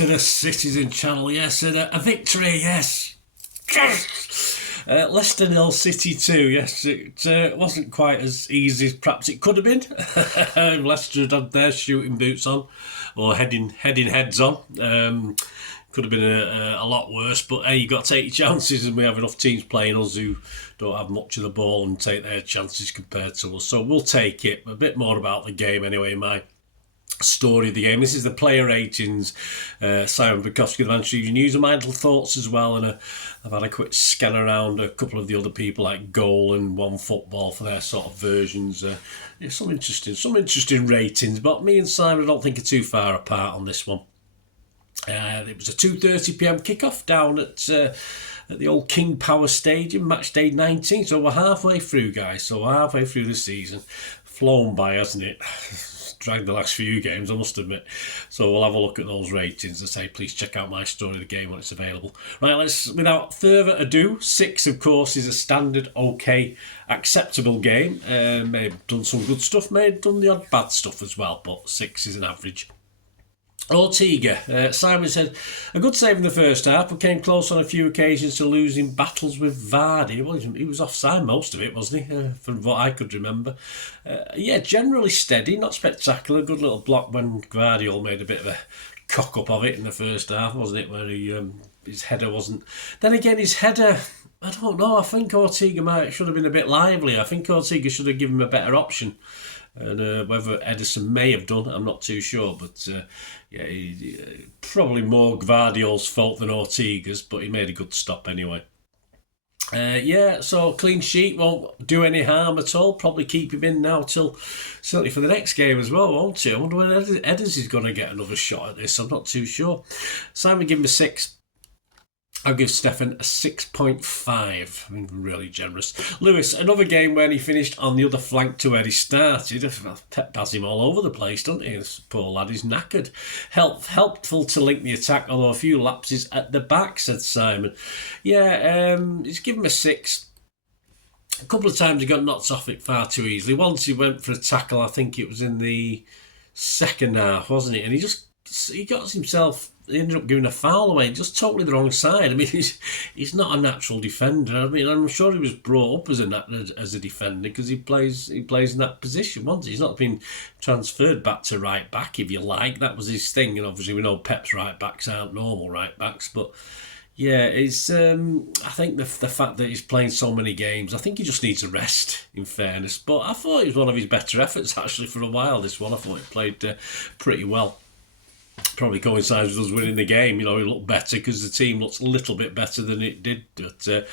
to the Citizen channel. Yes, and a victory, yes. Leicester 0, City 2. Yes, it wasn't quite as easy as perhaps it could have been. Leicester had their shooting boots on, or heading heads on. Could have been a lot worse, but hey, you got to take your chances, and we have enough teams playing us who don't have much of the ball and take their chances compared to us. So we'll take it. A bit more about the game anyway, my story of the game. This is the player ratings. Simon Bajkowski, the Manchester News, and my little thoughts as well. And I've had a quick scan around a couple of the other people like Goal and One Football for their sort of versions. Some interesting ratings, but me and Simon I don't think are too far apart on this one. It was a 2:30 p.m. kickoff down at the old King Power Stadium, match day 19. So we're halfway through, guys. So we're halfway through the season. Flown by, hasn't it? Dragged the last few games, I must admit. So we'll have a look at those ratings and say, please check out my story of the game when it's available. Right, let's, without further ado, 6, of course, is a standard, okay, acceptable game. May have done some good stuff, may have done the odd bad stuff as well, but 6 is an average. Ortega, Simon said, a good save in the first half, but came close on a few occasions to losing battles with Vardy. Well, he was offside most of it, wasn't he, from what I could remember. Generally steady, not spectacular. Good little block when Guardiola made a bit of a cock-up of it in the first half, wasn't it, where his header wasn't... Then again, his header... I don't know, I think Ortega should have been a bit lively. I think Ortega should have given him a better option. And whether Edison may have done, I'm not too sure. But probably more Gvardiol's fault than Ortega's, but he made a good stop anyway. So clean sheet won't do any harm at all. Probably keep him in now till certainly for the next game as well, won't he? I wonder when Edison is going to get another shot at this. I'm not too sure. Simon give him a 6. I'll give Stefan a 6.5. I mean, really generous. Lewis, another game when he finished on the other flank to where he started. Pep has him all over the place, doesn't he? This poor lad is knackered. Helpful to link the attack, although a few lapses at the back, said Simon. He's given him a 6. A couple of times he got knocked off it far too easily. Once he went for a tackle, I think it was in the second half, wasn't it? And he got himself... He ended up giving a foul away, just totally the wrong side. I mean, he's not a natural defender. I mean, I'm sure he was brought up as a defender because he plays in that position. Once he's not been transferred back to right back, if you like. That was his thing, and obviously we know Pep's right backs aren't normal right backs, but yeah, it's. I think the fact that he's playing so many games, I think he just needs a rest. In fairness, but I thought it was one of his better efforts actually for a while. This one, I thought he played pretty well. Probably coincides with us winning the game. You know, it looked better because the team looks a little bit better than it did. But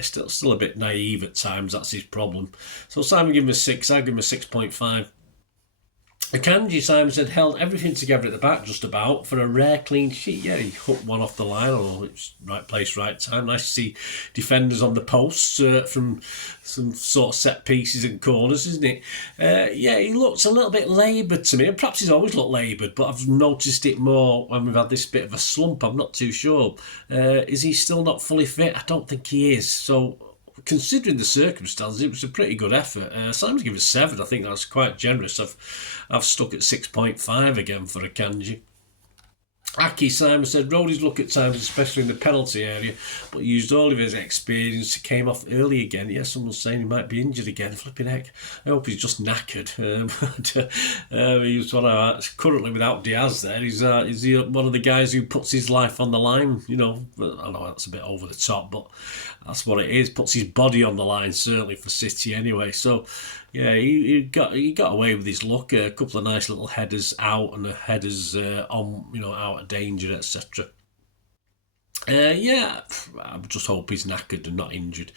still a bit naive at times. That's his problem. So Simon gave him a 6. I give him a 6.5. Akanji, Simon said, held everything together at the back just about for a rare clean sheet. Yeah, he hooked one off the line. Oh, it's right place, right time. Nice to see defenders on the posts from some sort of set pieces and corners, isn't it? He looks a little bit laboured to me. And perhaps he's always looked laboured, but I've noticed it more when we've had this bit of a slump. I'm not too sure. Is he still not fully fit? I don't think he is. So... considering the circumstances, it was a pretty good effort. Simon's given it a 7. I think that's quite generous. I've stuck at 6.5 again for Akanji. Aki, Simon said, Roddy's look at times, especially in the penalty area, but used all of his experience. Came off early again. Yeah, someone's saying he might be injured again. Flipping heck. I hope he's just knackered. He was currently without Diaz there. He's one of the guys who puts his life on the line. You know, I know that's a bit over the top, but that's what it is. Puts his body on the line, certainly for City anyway. So, yeah, he got away with his luck. A couple of nice little headers out and headers out of danger, etc. I just hope he's knackered and not injured.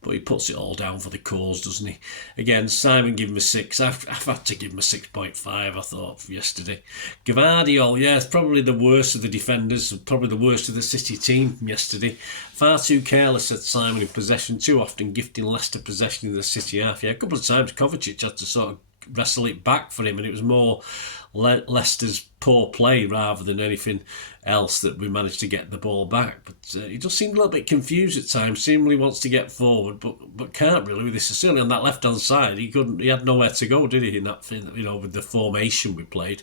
But he puts it all down for the cause, doesn't he? Again, Simon gave him a 6. I've had to give him a 6.5, I thought, for yesterday. Gvardiol, it's probably the worst of the defenders, probably the worst of the City team from yesterday. Far too careless, said Simon, in possession, too often gifting Leicester possession in the City half. Yeah, a couple of times Kovacic had to sort of wrestle it back for him, and it was more Leicester's poor play rather than anything else that we managed to get the ball back. But he just seemed a little bit confused at times. Seemingly wants to get forward, but can't really with this. Certainly on that left hand side, he had nowhere to go, did he? In that, with the formation we played.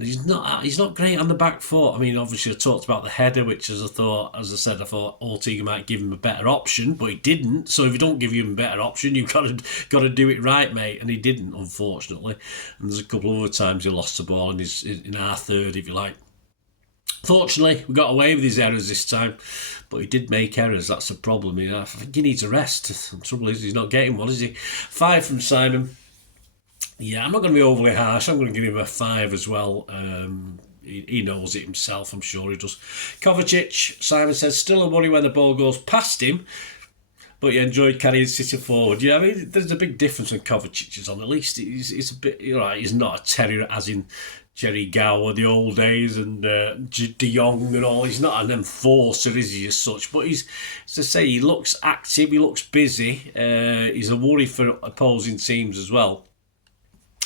He's not great on the back foot. I mean, obviously I talked about the header, which as I thought Ortega might give him a better option, but he didn't. So if you don't give him a better option, you've got to do it right, mate. And he didn't, unfortunately. And there's a couple of other times he lost the ball in our third, if you like. Fortunately, we got away with his errors this time, but he did make errors. That's the problem. I think he needs a rest. The trouble is he's not getting one, is he? 5 from Simon. Yeah, I'm not going to be overly harsh. I'm going to give him a 5 as well. He knows it himself, I'm sure he does. Kovacic, Simon says, still a worry when the ball goes past him, but he enjoyed carrying City forward. Yeah, I mean, there's a big difference when Kovacic is on. At least he's a bit, he's not a terrier as in Jerry Gower, the old days, and De Jong and all. He's not an enforcer, is he, as such? But he's, as I say, he looks active, he looks busy. He's a worry for opposing teams as well.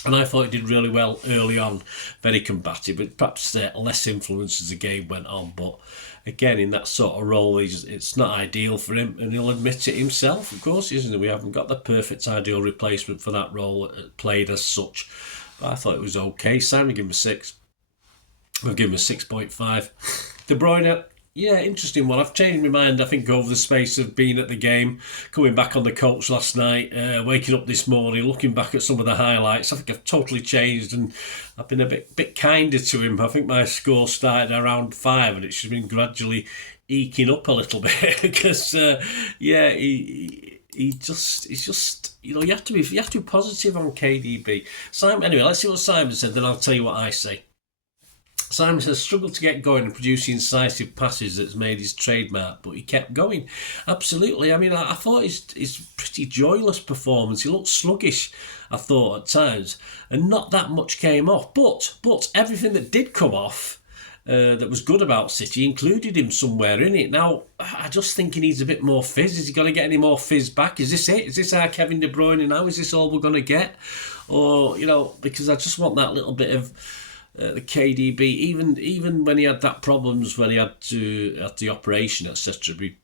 And I thought he did really well early on, very combative, but perhaps less influence as the game went on. But again, in that sort of role, it's not ideal for him, and he'll admit it himself, of course, isn't it? We haven't got the perfect ideal replacement for that role played as such. But I thought it was okay. Simon gave him a 6. I'll give him a 6.5. De Bruyne, yeah, interesting one. I've changed my mind, I think, over the space of being at the game, coming back on the coach last night, waking up this morning, looking back at some of the highlights. I think I've totally changed, and I've been a bit kinder to him. I think my score started around 5, and it's been gradually eking up a little bit because, he's just, you have to be positive on KDB. Simon, anyway, let's see what Simon said, then I'll tell you what I say. Simon says, struggled to get going and produce incisive passes that's made his trademark, but he kept going. Absolutely. I mean, I thought his pretty joyless performance. He looked sluggish, I thought, at times, and not that much came off. But everything that did come off that was good about City included him somewhere in it. Now, I just think he needs a bit more fizz. Is he going to get any more fizz back? Is this it? Is this our Kevin De Bruyne now? Is this all we're going to get? Or, because I just want that little bit of the KDB, even when he had that problems when he had the operation, etc. He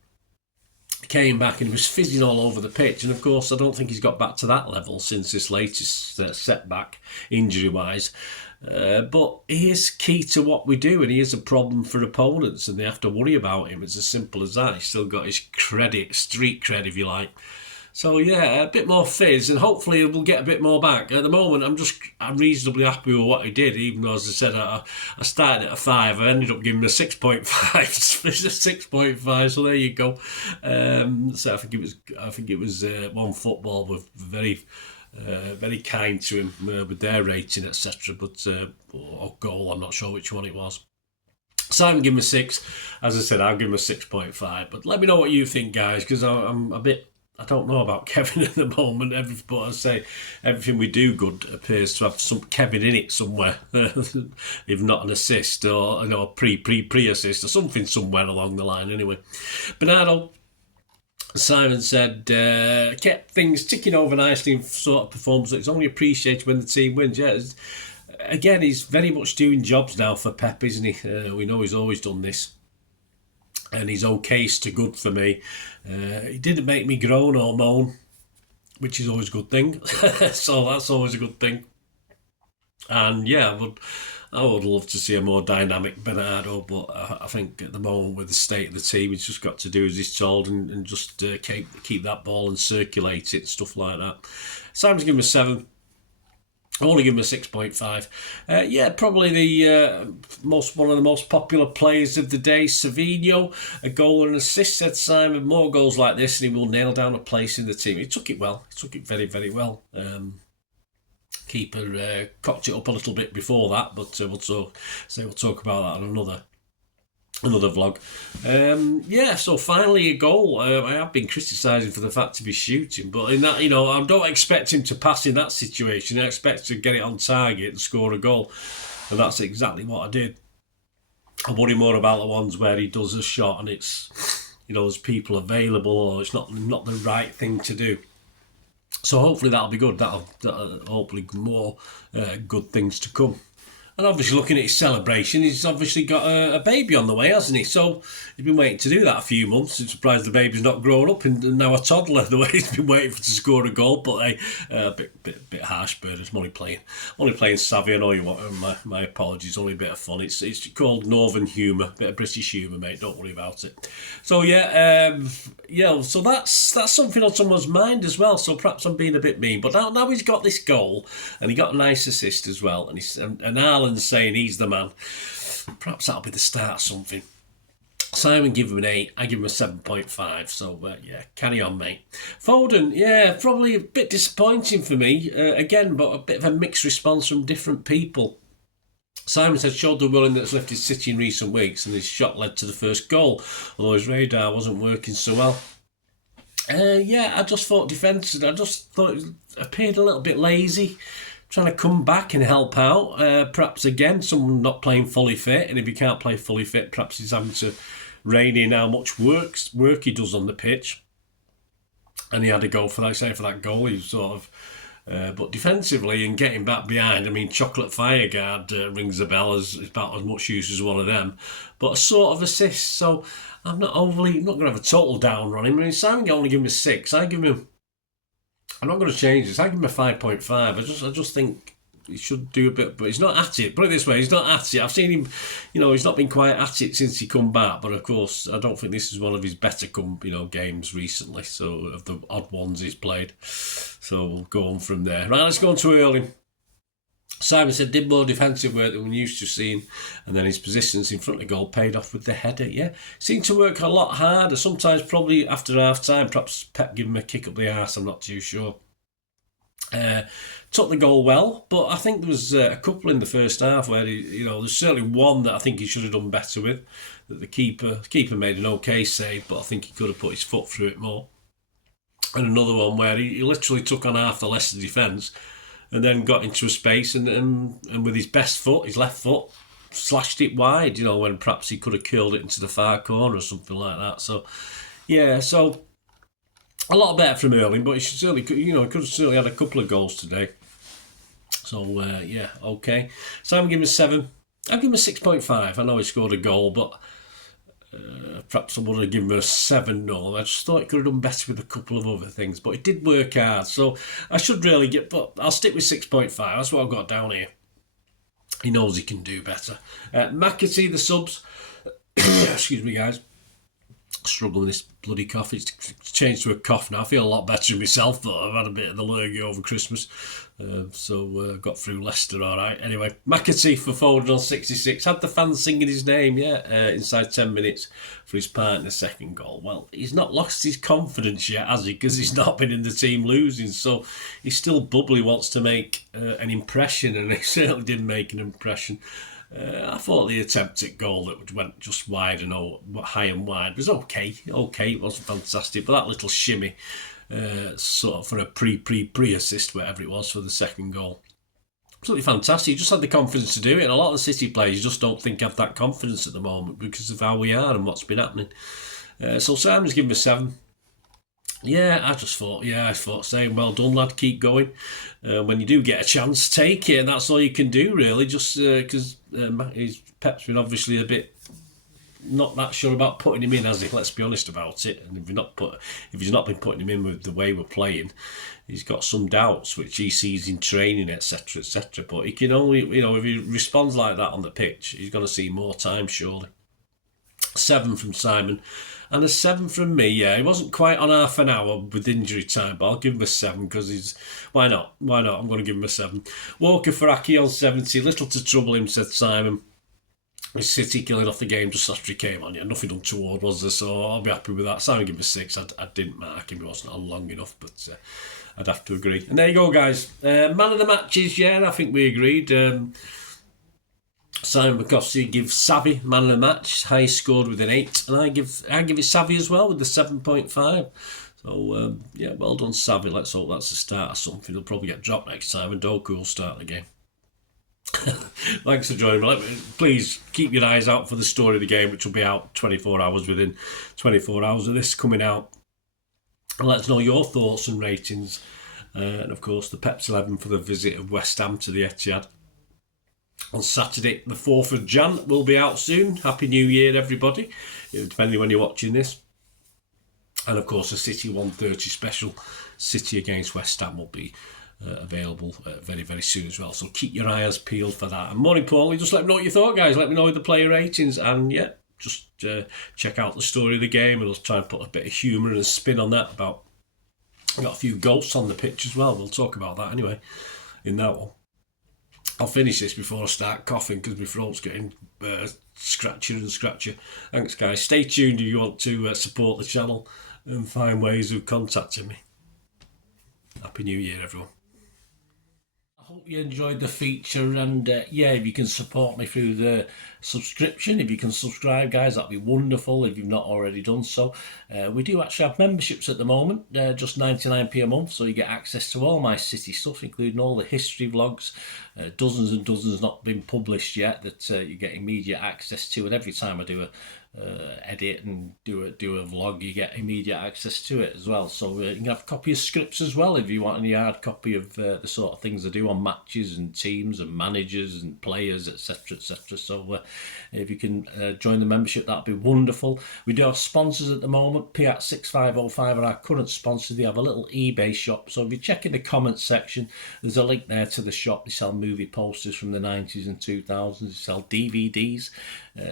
came back and he was fizzing all over the pitch, and of course I don't think he's got back to that level since this latest setback injury wise. But he is key to what we do, and he is a problem for opponents, and they have to worry about him. It's as simple as that. He's still got his street cred, if you like. So yeah, a bit more fizz, and hopefully we'll get a bit more back. At the moment, I'm reasonably happy with what he did, even though, as I said, I started at a 5. I ended up giving him a 6.5. It's a 6.5. So there you go. So I think it was One Football with very kind to him with their rating, etc. But or goal, I'm not sure which one it was. Simon gave him a 6. As I said, I'll give him a 6.5. But let me know what you think, guys, because I'm a bit. I don't know about Kevin at the moment, but I say everything we do good appears to have some Kevin in it somewhere, if not an assist or a pre-assist or something somewhere along the line. Anyway, Bernardo, Simon said, kept things ticking over nicely in sort of performance. It's only appreciated when the team wins. Yeah, again, he's very much doing jobs now for Pep, isn't he? We know he's always done this. And he's okay's to good for me. He didn't make me groan or moan, which is always a good thing. So that's always a good thing. And yeah, I would love to see a more dynamic Bernardo, but I think at the moment with the state of the team, he's just got to do as he's told and just keep that ball and circulate it, stuff like that. Simon's giving him a 7. I only give him a 6.5. Probably the one of the most popular players of the day, Savinho, a goal and an assist, said Simon. More goals like this and he will nail down a place in the team. He took it well. He took it very, very well. Keeper cocked it up a little bit before that, but we'll talk about that on another vlog. So finally a goal. I have been criticising for the fact of his shooting, but in that, I don't expect him to pass in that situation. I expect to get it on target and score a goal, and that's exactly what I did. I worry more about the ones where he does a shot and it's, there's people available or it's not the right thing to do. So hopefully that'll be good. That'll hopefully more good things to come. And obviously, looking at his celebration, he's obviously got a baby on the way, hasn't he? So he's been waiting to do that a few months. I'm surprised the baby's not grown up and now a toddler. The way he's been waiting to score a goal, but hey, a bit harsh, Bird. I'm only playing savvy. I know you want my apologies. Only a bit of fun. It's called Northern humour, bit of British humour, mate. Don't worry about it. So yeah. So that's something on someone's mind as well. So perhaps I'm being a bit mean, but now he's got this goal and he got a nice assist as well, and Alan's saying he's the man. Perhaps that'll be the start of something. Simon give him an 8. I give him a 7.5. So yeah, carry on, mate. Foden, yeah, probably a bit disappointing for me again, but a bit of a mixed response from different people. Simon said showed the willing that's left his City in recent weeks, and his shot led to the first goal, although his radar wasn't working so well. Yeah, I just thought defence, I just thought it appeared a little bit lazy, trying to come back and help out. Perhaps again, someone not playing fully fit, and if he can't play fully fit, perhaps he's having to rein in how much work he does on the pitch. And he had to go for that goal. He sort of. But defensively and getting back behind, I mean, Chocolate Fireguard rings a bell as about as much use as one of them. But a sort of assist, so I'm not going to have a total downer on him. I mean, Simon can only give him a 6. I'm not going to change this. I give him a 5.5. I just think he should do a bit, but he's not at it. Put it this way, he's not at it. I've seen him, he's not been quite at it since he come back. But of course, I don't think this is one of his better games recently. So of the odd ones he's played. So we'll go on from there. Right, let's go on to Erling. Simon said did more defensive work than we're used to seeing, and then his positions in front of goal paid off with the header. Yeah, seemed to work a lot harder. Sometimes probably after half time, perhaps Pep give him a kick up the arse. I'm not too sure. Took the goal well, but I think there was a couple in the first half where there's certainly one that I think he should have done better with. That the keeper made an okay save, but I think he could have put his foot through it more. And another one where he literally took on half the Leicester defence and then got into a space and with his best foot, his left foot, slashed it wide. When perhaps he could have curled it into the far corner or something like that. So yeah, so. A lot better from Erling, but he should certainly, could have certainly had a couple of goals today. So yeah, okay. So I'm giving him a 7. I'll give him a 6.5. I know he scored a goal, but perhaps I would have given him a 7. No, I just thought he could have done better with a couple of other things, but he did work hard. So I should really but I'll stick with 6.5. That's what I've got down here. He knows he can do better. McAtee, the subs. Excuse me, guys. Struggling with this bloody cough. It's changed to a cough now. I feel a lot better in myself, but I've had a bit of the lurgy over Christmas. So got through Leicester all right. Anyway, McAtee for Foden on 66. Had the fans singing his name, inside 10 minutes for his part in the second goal. Well, he's not lost his confidence yet, has he? Because he's not been in the team losing. So he's still bubbly, wants to make an impression, and he certainly did make an impression. I thought the attempt at goal that went just wide and high and wide was okay. Okay, it wasn't fantastic, but that little shimmy, sort of for a pre-assist, whatever it was, for the second goal. Absolutely fantastic. He just had the confidence to do it, and a lot of the City players just don't think have that confidence at the moment because of how we are and what's been happening. So Simon's given him a 7. Yeah, I thought saying well done, lad, keep going. When you do get a chance, take it, and that's all you can do, really. Just because Pep's been obviously a bit not that sure about putting him in, has he? Let's be honest about it. And if he's not been putting him in with the way we're playing, he's got some doubts which he sees in training, etc., etc. But he can only, if he responds like that on the pitch, he's going to see more time, surely. 7 from Simon. And a 7 from me, yeah. He wasn't quite on half an hour with injury time, but I'll give him a 7 because he's... Why not? I'm going to give him a 7. Walker for Aki on 70. Little to trouble him, said Simon. With City killing off the game just after he came on. Yeah, nothing untoward, was there? So I'll be happy with that. Simon gave him a 6. I didn't mark him. He wasn't on long enough, but I'd have to agree. And there you go, guys. Man of the matches, yeah, I think we agreed. Simon Bajkowski gives Savvy man of the match, highest scored with an 8, and I give it Savvy as well with the 7.5. So yeah, well done Savvy. Let's hope that's the start of something. He'll probably get dropped next time, and Doku will start the game. Thanks for joining me. Please keep your eyes out for the story of the game, which will be out 24 hours within 24 hours of this coming out. And let us know your thoughts and ratings, and of course the Pep's 11 for the visit of West Ham to the Etihad. on Saturday the 4th of Jan. Will be out soon. Happy New Year, everybody, depending when you're watching this. And of course, a City 1:30 special, City against West Ham, will be available very, very soon as well. So keep your eyes peeled for that. And more importantly, just let me know what you thought, guys. Let me know the player ratings. And yeah, just check out the story of the game. And I'll try and put a bit of humour and a spin on that. I've got a few ghosts on the pitch as well. We'll talk about that anyway in that one. I'll finish this before I start coughing because my throat's getting scratchier and scratchier. Thanks, guys. Stay tuned if you want to support the channel and find ways of contacting me. Happy New Year, everyone. I hope you enjoyed the feature, and yeah, if you can support me through the subscription, if you can subscribe, guys, that'd be wonderful if you've not already done so. We do actually have memberships at the moment, just 99p a month, so you get access to all my City stuff, including all the history vlogs, dozens and dozens not been published yet that you get immediate access to, and every time I do a edit and do a vlog, you get immediate access to it as well. So you can have a copy of scripts as well if you want any hard copy of the sort of things I do on matches and teams and managers and players, etc, etc. So if you can join the membership, that'd be wonderful. We do have sponsors at the moment. Kippax 6505 are our current sponsors. They have a little eBay shop, so if you check in the comments section, there's a link there to the shop. They sell movie posters from the 90s and 2000s. They sell DVDs,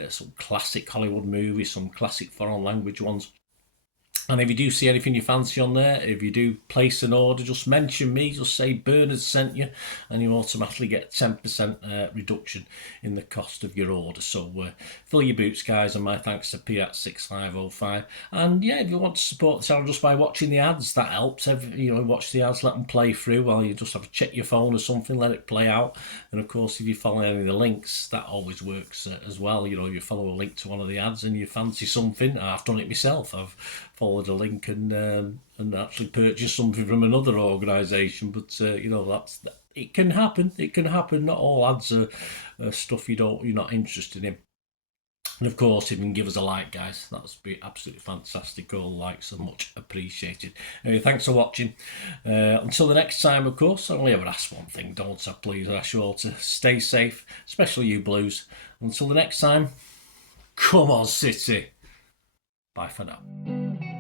some classic Hollywood movies, some classic foreign language ones. And if you do see anything you fancy on there, if you do place an order, just mention me, just say Bernard sent you, and you automatically get 10% reduction in the cost of your order. So fill your boots, guys, and my thanks to Kippax 6505. And yeah, if you want to support the channel just by watching the ads, that helps. Watch the ads, let them play through while you just have to check your phone or something, let it play out. And of course, if you follow any of the links, that always works as well. If you follow a link to one of the ads and you fancy something, I've done it myself. I've followed a link and actually purchased something from another organisation, but it can happen. It can happen. Not all ads are stuff you're not interested in. And of course, if you can give us a like, guys, that would be absolutely fantastic. All likes are much appreciated. Anyway, thanks for watching. Until the next time, of course, I only ever ask one thing, don't I? Please, I ask you all to stay safe, especially you Blues. Until the next time, come on, City. Bye for now.